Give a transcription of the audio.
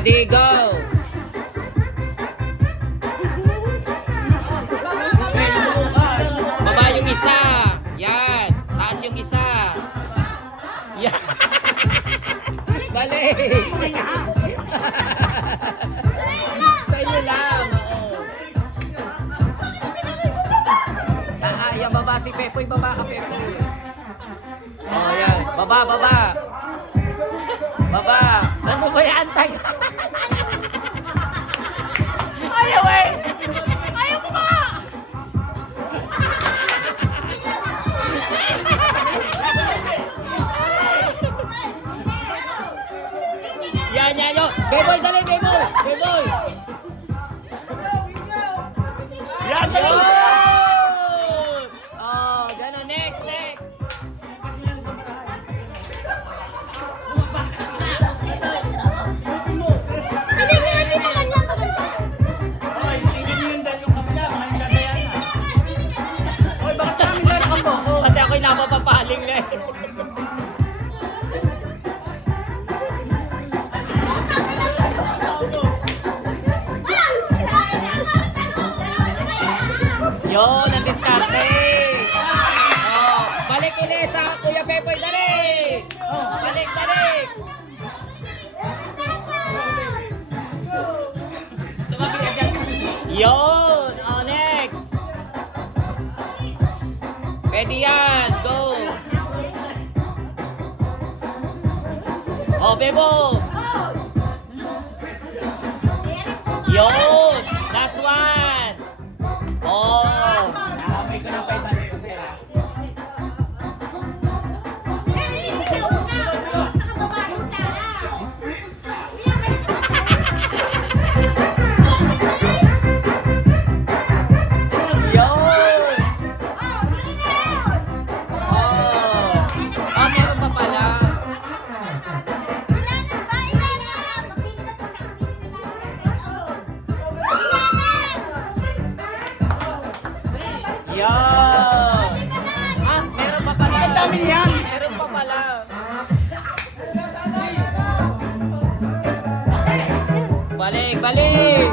Ready, go! Baba yung isa. Yan. Taas yung isa. Yan. Balik. Sa inyo lang. Oo. Yan, baba si Pepoy. Baba ka, Pepoy. Oh, yan. Baba, baba. Baba. Ano ba yan? Ayaw eh! Ayaw mo ba? Yan, yan, yan. Beboy, dali, Beboy. Beboy. Yan, dali. Oh, gano'n. Next, next. Kasi ako'y napapapaling na eh. Yun, ang diskarte. Oh, balik ulit sa Kuya Pepoy, dali. Balik, balik. Yun, oh, next. Pwede yan, go. Oh, Bebo. Yun, last one. Oh. May ko na 500 kasi ha. Yan! Ah, meron pa pala. Ang dami yan! Meron pa pala. Balik, balik!